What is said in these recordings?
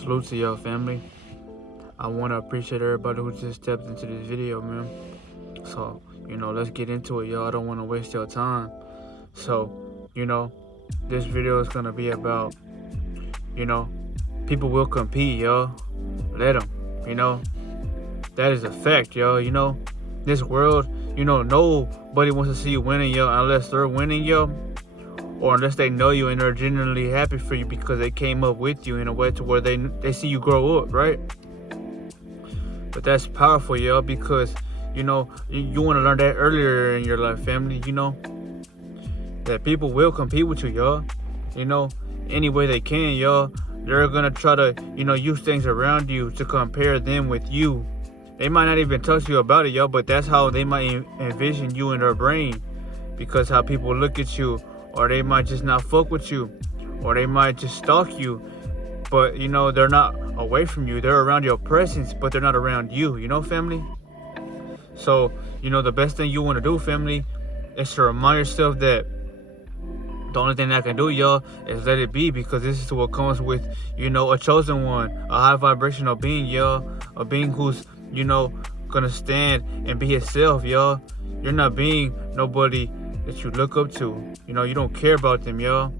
Salute to y'all, family. I want to appreciate everybody who just stepped into this video, man. So, let's get into it, y'all. I don't want to waste your time. So, this video is going to be about, you know, people will compete, y'all. Let them, that is a fact, y'all. This world, nobody wants to see you winning, y'all, unless they're winning, y'all. Or unless they know you and they're genuinely happy for you because they came up with you in a way to where they see you grow up, right? But that's powerful, y'all, because, you want to learn that earlier in your life, family, that people will compete with you, y'all, any way they can, y'all. They're going to try to, use things around you to compare them with you. They might not even talk to you about it, y'all, but that's how they might envision you in their brain, because how people look at you. Or they might just not fuck with you, or they might just stalk you, but they're not away from you. They're around your presence, but they're not around you, family. So the best thing you want to do, family, is to remind yourself that the only thing I can do, y'all, is let it be, because this is what comes with a chosen one, a high vibrational being, y'all, a being who's gonna stand and be himself, y'all. You're not being nobody that you look up to. You don't care about them, y'all.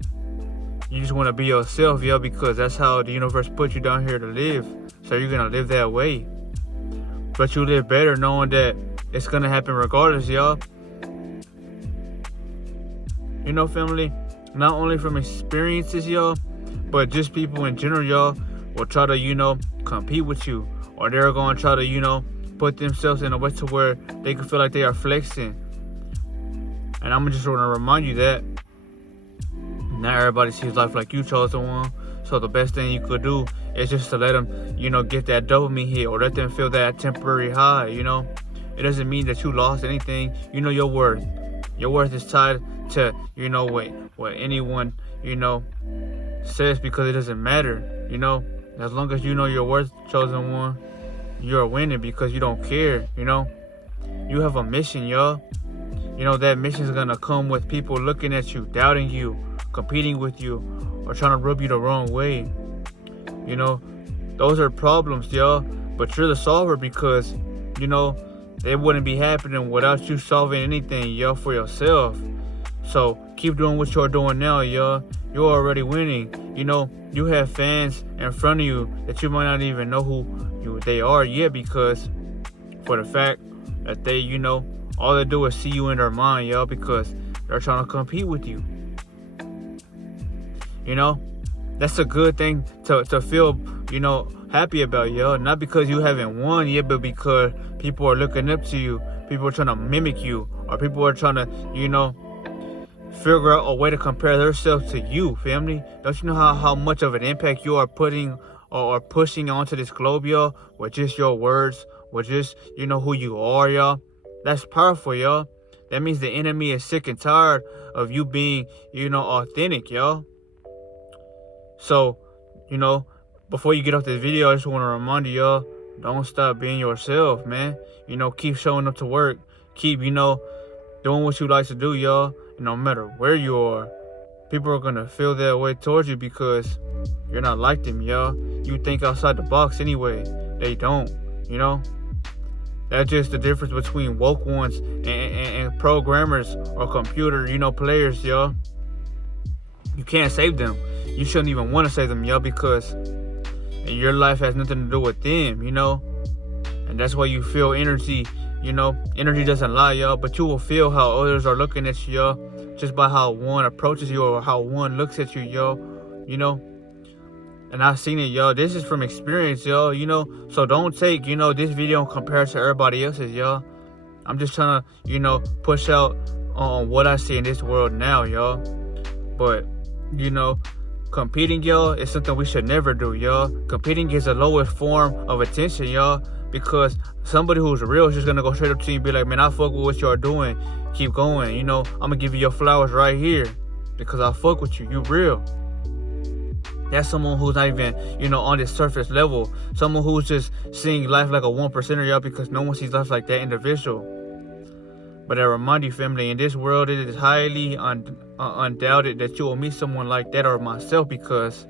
You just want to be yourself, y'all, because that's how the universe put you down here to live. So you're going to live that way. But you live better knowing that it's going to happen regardless, y'all. Family, not only from experiences, y'all, but just people in general, y'all, will try to, compete with you. Or they're going to try to, put themselves in a way to where they can feel like they are flexing. And I'm just want to remind you that not everybody sees life like you, chosen one. So the best thing you could do is just to let them, get that dopamine hit, or let them feel that temporary high, It doesn't mean that you lost anything. You know your worth. Your worth is tied to, what anyone, says, because it doesn't matter, As long as you know your worth, chosen one, you're winning because you don't care, You have a mission, y'all. That mission is going to come with people looking at you, doubting you, competing with you, or trying to rub you the wrong way. Those are problems, y'all. But you're the solver, because, they wouldn't be happening without you solving anything, y'all, for yourself. So keep doing what you're doing now, y'all. You're already winning. You have fans in front of you that you might not even know who they are yet, because for the fact that they, all they do is see you in their mind, y'all, because they're trying to compete with you. That's a good thing to feel, happy about, y'all. Not because you haven't won yet, but because people are looking up to you. People are trying to mimic you, or people are trying to, figure out a way to compare themselves to you, family. Don't you know how much of an impact you are putting or pushing onto this globe, y'all, with just your words, with just, who you are, y'all? That's powerful, y'all. That means the enemy is sick and tired of you being, authentic, y'all. So, before you get off this video, I just want to remind you, y'all, don't stop being yourself, man. Keep showing up to work. Keep, doing what you like to do, y'all. And no matter where you are, people are going to feel that way towards you, because you're not like them, y'all. You think outside the box anyway. They don't, That's just the difference between woke ones and programmers or computer, players, y'all. You can't save them. You shouldn't even want to save them, y'all, because your life has nothing to do with them, And that's why you feel energy, Energy doesn't lie, y'all, but you will feel how others are looking at you, y'all, just by how one approaches you or how one looks at you, y'all, And I've seen it, y'all. This is from experience, y'all, So don't take, this video and compare it to everybody else's, y'all. I'm just trying to, push out on what I see in this world now, y'all. But, competing, y'all, is something we should never do, y'all. Competing is the lowest form of attention, y'all. Because somebody who's real is just going to go straight up to you and be like, man, I fuck with what y'all doing. Keep going, I'm going to give you your flowers right here, because I fuck with you. You real. That's someone who's not even, on this surface level. Someone who's just seeing life like a 1%er, y'all, because no one sees life like that individual. But I remind you, family, in this world, it is highly undoubted that you will meet someone like that, or myself, because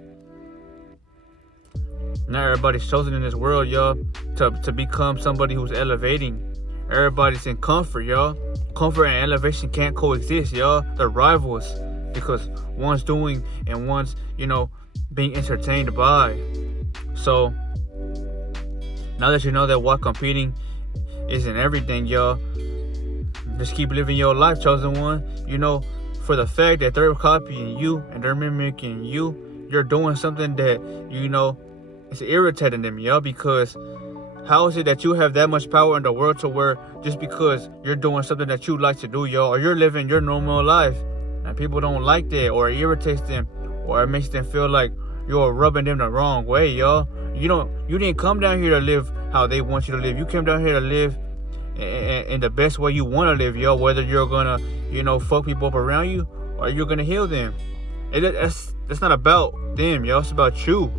Not everybody's chosen in this world, y'all, to become somebody who's elevating. Everybody's in comfort, y'all. Comfort and elevation can't coexist, y'all. They're rivals because one's doing and one's, being entertained by. So now that you know that what competing isn't everything, y'all, just keep living your life, chosen one. For the fact that they're copying you and they're mimicking you, you're doing something that, it's irritating them, y'all, because how is it that you have that much power in the world to where just because you're doing something that you like to do, y'all, or you're living your normal life, and people don't like that, or it irritates them, or it makes them feel like you're rubbing them the wrong way, y'all. You didn't come down here to live how they want you to live. You came down here to live in the best way you want to live, y'all. Whether you're gonna, fuck people up around you or you're gonna heal them. That's not about them, y'all. It's about you.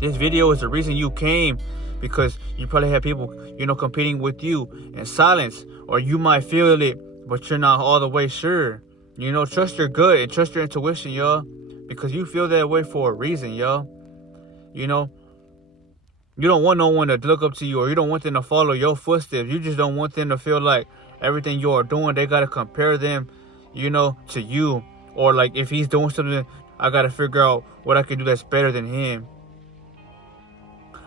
This video is the reason you came, because you probably have people, competing with you in silence, or you might feel it, but you're not all the way sure. Trust your gut and trust your intuition, y'all, because you feel that way for a reason, y'all. You don't want no one to look up to you, or you don't want them to follow your footsteps. You just don't want them to feel like everything you are doing, they got to compare them, to you. Or like if he's doing something, I got to figure out what I can do that's better than him.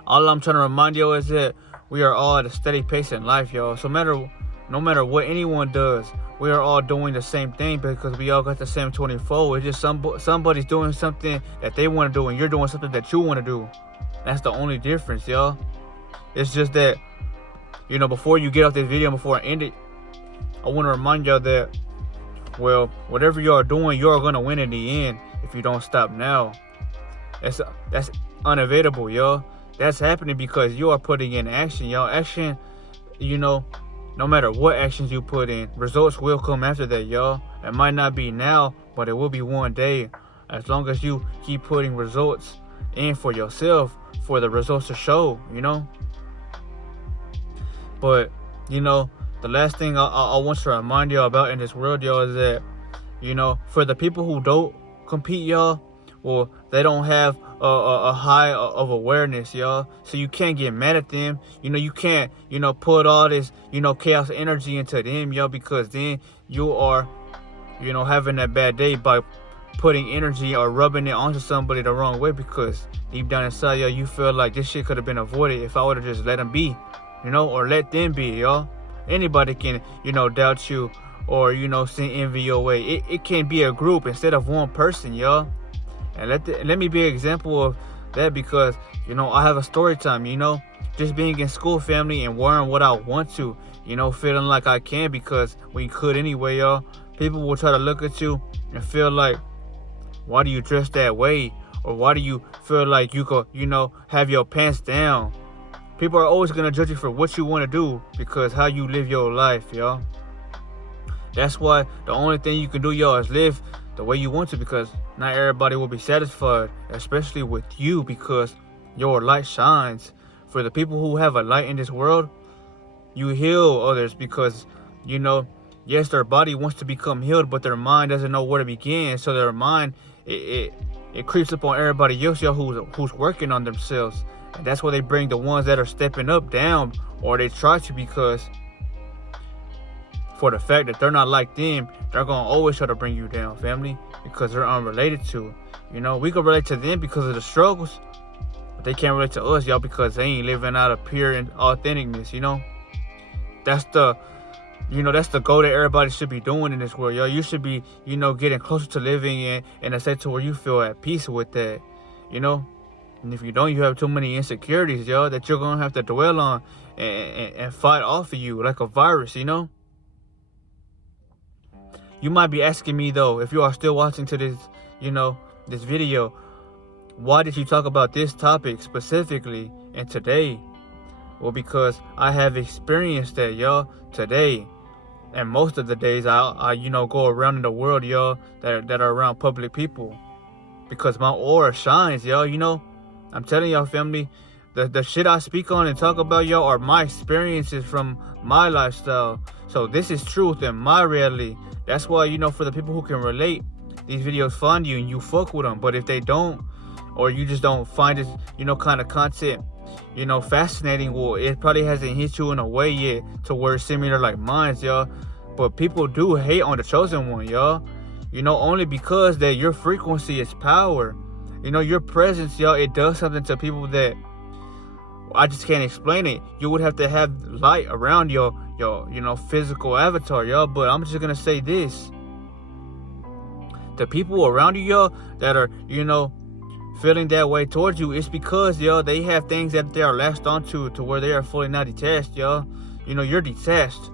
All I'm trying to remind y'all is that we are all at a steady pace in life, y'all. So no matter what anyone does, we are all doing the same thing because we all got the same 24. It's just somebody's doing something that they want to do and you're doing something that you want to do. That's the only difference, y'all. It's just that, before you get off this video, before I end it, I want to remind y'all that, well, whatever you are doing, you are going to win in the end if you don't stop now. That's unavoidable, y'all. That's happening because you are putting in action, y'all. Action, no matter what actions you put in, results will come after that, y'all. It might not be now, but it will be one day. As long as you keep putting results in for yourself, for the results to show, But, the last thing I want to remind y'all about in this world, y'all, is that, for the people who don't compete, y'all, well, they don't have a high of awareness, y'all. So you can't get mad at them. You can't, put all this, chaos energy into them, y'all, because then you are, having a bad day by putting energy or rubbing it onto somebody the wrong way, because deep down inside, y'all, you feel like this shit could have been avoided if I would have just let them be, or let them be, y'all. Anybody can, doubt you or, send envy your way. It can be a group instead of one person, y'all. And let me be an example of that, because, I have a story time, just being in school, family, and wearing what I want to, feeling like I can because we could anyway, y'all. People will try to look at you and feel like, why do you dress that way? Or why do you feel like you could, have your pants down? People are always going to judge you for what you want to do because how you live your life, y'all. That's why the only thing you can do, y'all, is live the way you want to, because not everybody will be satisfied, especially with you, because your light shines. For the people who have a light in this world, you heal others because, yes, their body wants to become healed, but their mind doesn't know where to begin. So their mind, it creeps up on everybody else, y'all, who's working on themselves. And that's why they bring the ones that are stepping up down, or they try to, because for the fact that they're not like them, they're going to always try to bring you down, family, because they're unrelated to. We can relate to them because of the struggles, but they can't relate to us, y'all, because they ain't living out of pure and authenticness, That's the goal that everybody should be doing in this world, y'all. You should be, getting closer to living in a state to where you feel at peace with that, And if you don't, you have too many insecurities, y'all, that you're going to have to dwell on and fight off of you like a virus, You might be asking me, though, if you are still watching to this, this video, why did you talk about this topic specifically and today? Well, because I have experienced that, y'all, today. And most of the days I go around in the world, y'all, that are around public people. Because my aura shines, y'all, I'm telling y'all, family, the shit I speak on and talk about, y'all, are my experiences from my lifestyle. So this is truth in my reality. That's why, for the people who can relate, these videos find you and you fuck with them. But if they don't, or you just don't find this, kind of content, fascinating. Well, it probably hasn't hit you in a way yet to where it's similar like mine, y'all. But people do hate on the chosen one, y'all. Only because that your frequency is power. Your presence, y'all, it does something to people that I just can't explain it. You would have to have light around your physical avatar, y'all. But I'm just gonna say this: the people around you, y'all, that are feeling that way towards you, it's because, y'all, they have things that they are latched onto to where they are fully not detached, y'all. You're detached,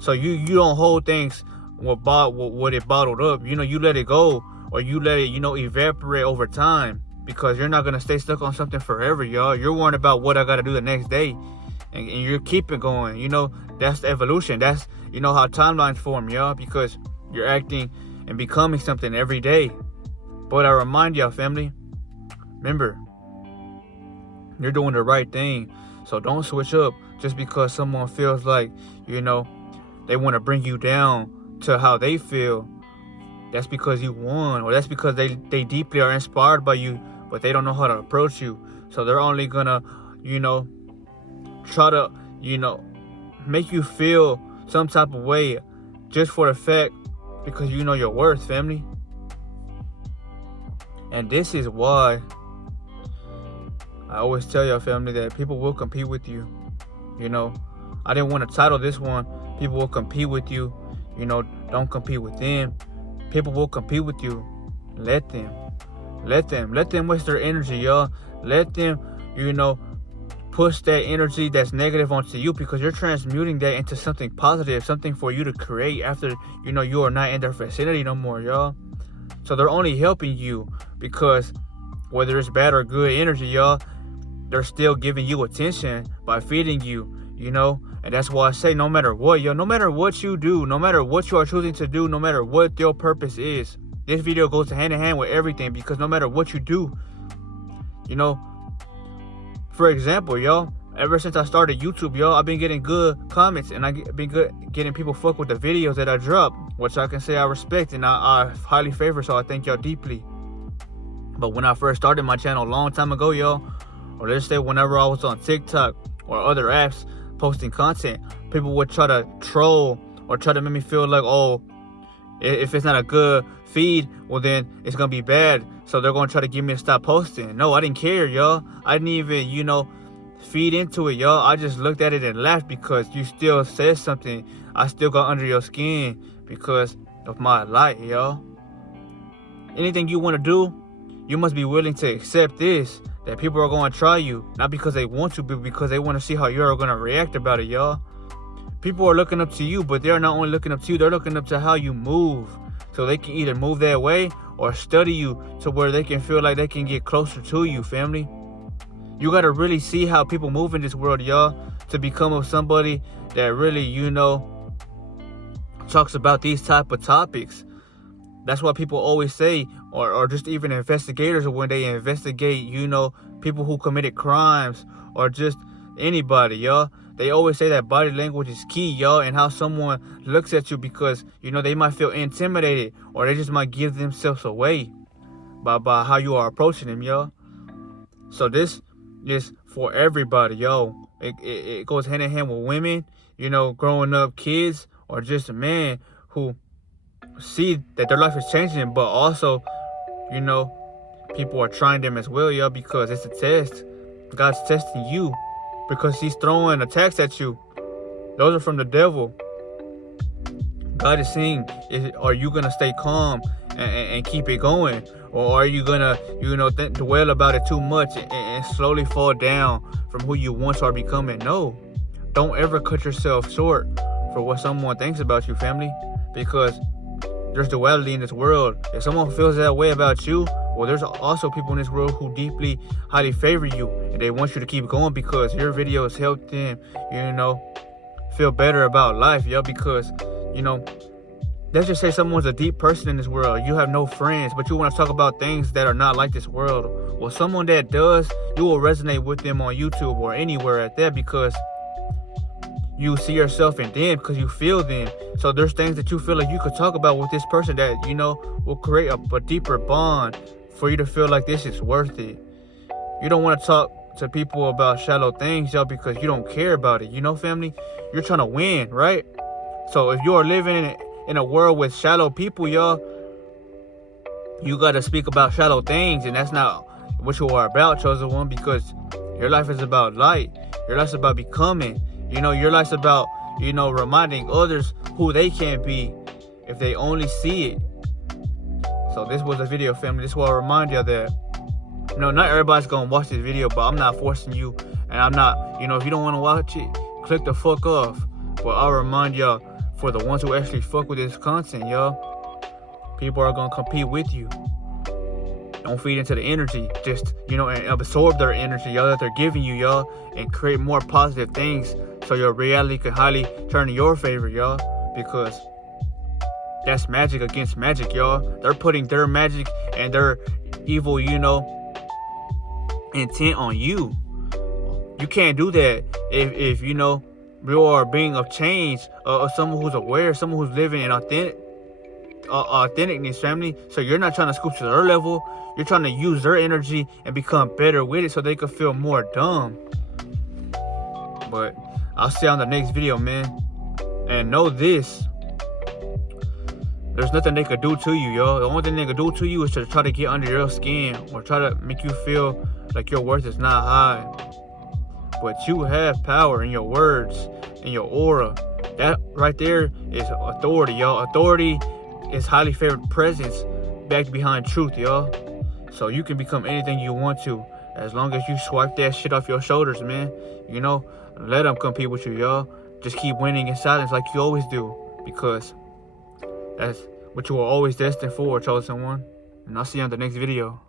so you don't hold things what it bottled up. You let it go, or you let it evaporate over time, because you're not gonna stay stuck on something forever, y'all. You're worrying about what I gotta do the next day, and you're keeping going. That's the evolution. That's how timelines form, y'all, because you're acting and becoming something every day. But I remind y'all, family, remember, you're doing the right thing. So don't switch up just because someone feels like they want to bring you down to how they feel. That's because you won, or that's because they deeply are inspired by you, but they don't know how to approach you. So they're only gonna try to make you feel some type of way just for the fact because you know your worth, family. And this is why I always tell y'all, family, that people will compete with you. I didn't want to title this one, people will compete with you. Don't compete with them. People will compete with you. Let them waste their energy, y'all. Let them, push that energy that's negative onto you, because you're transmuting that into something positive, something for you to create after, you are not in their vicinity no more, y'all. So they're only helping you because whether it's bad or good energy, y'all, they're still giving you attention by feeding you, And that's why I say, no matter what, yo, no matter what you do, no matter what you are choosing to do, no matter what your purpose is, this video goes hand in hand with everything, because no matter what you do, for example, y'all, ever since I started YouTube, y'all, I've been getting good comments, and I've been getting people fuck with the videos that I drop, which I can say I respect and I highly favor, so I thank y'all deeply. But when I first started my channel a long time ago, y'all, or let's say whenever I was on TikTok or other apps posting content, people would try to troll or try to make me feel like, oh, if it's not a good feed, well then it's gonna be bad, so they're gonna try to get me to stop posting. No, I didn't care, y'all. I didn't even feed into it, y'all. I just looked at it and laughed, because you still said something. I still got under your skin because of my light, y'all. Anything you want to do, you must be willing to accept this, that people are going to try you, not because they want to, but because they want to see how you're going to react about it, y'all. People are looking up to you, but they're not only looking up to you, they're looking up to how you move, so they can either move that way or study you to where they can feel like they can get closer to you, family. You got to really see how people move in this world, y'all, to become somebody that really, talks about these type of topics. That's why people always say, or just even investigators, when they investigate, people who committed crimes, or just anybody, y'all, they always say that body language is key, y'all, and how someone looks at you, because, they might feel intimidated, or they just might give themselves away by how you are approaching them, y'all. So this is for everybody, yo. It goes hand in hand with women, growing up kids, or just a man who see that their life is changing, but also, people are trying them as well, y'all, because it's a test. God's testing you because he's throwing attacks at you. Those are from the devil. God is saying, are you going to stay calm and keep it going? Or are you going to, dwell about it too much and slowly fall down from who you once are becoming? No. Don't ever cut yourself short for what someone thinks about you, family. Because there's duality in this world. If someone feels that way about you, well, there's also people in this world who deeply, highly favor you. And they want you to keep going because your videos help them, feel better about life, yo. Because, let's just say someone's a deep person in this world. You have no friends, but you want to talk about things that are not like this world. Well, someone that does, you will resonate with them on YouTube or anywhere at that, because you see yourself in them, because you feel them. So there's things that you feel like you could talk about with this person that, will create a deeper bond for you to feel like this is worth it. You don't want to talk to people about shallow things, yo, because you don't care about it. You know, family? You're trying to win, right? So if you are living in a world with shallow people, y'all, you got to speak about shallow things, and that's not what you are about, chosen one, because your life is about light. Your life's about becoming. You know, your life's about, you know, reminding others who they can be if they only see it. So this was a video, family. This will remind you that, you know, not everybody's going to watch this video, but I'm not forcing you. And I'm not, you know, if you don't want to watch it, click the fuck off. But I'll remind y'all, for the ones who actually fuck with this content, y'all, people are going to compete with you. Don't feed into the energy. Just, you know, and absorb their energy, y'all, that they're giving you, y'all, and create more positive things so your reality can highly turn in your favor, y'all, because that's magic against magic, y'all. They're putting their magic and their evil, you know, intent on you. You can't do that if you know, you are a being of change, or someone who's aware, someone who's living in authenticness, family. So you're not trying to scoop to their level. You're trying to use their energy and become better with it so they can feel more dumb. But I'll see you on the next video, man. And know this. There's nothing they could do to you, yo. The only thing they could do to you is to try to get under your skin or try to make you feel like your worth is not high. But you have power in your words, in your aura. That right there is authority, y'all. Authority is highly favored presence backed behind truth, y'all. So you can become anything you want to, as long as you swipe that shit off your shoulders, man. You know, let them compete with you, y'all. Just keep winning in silence like you always do, because that's what you were always destined for, chosen one. And I'll see you on the next video.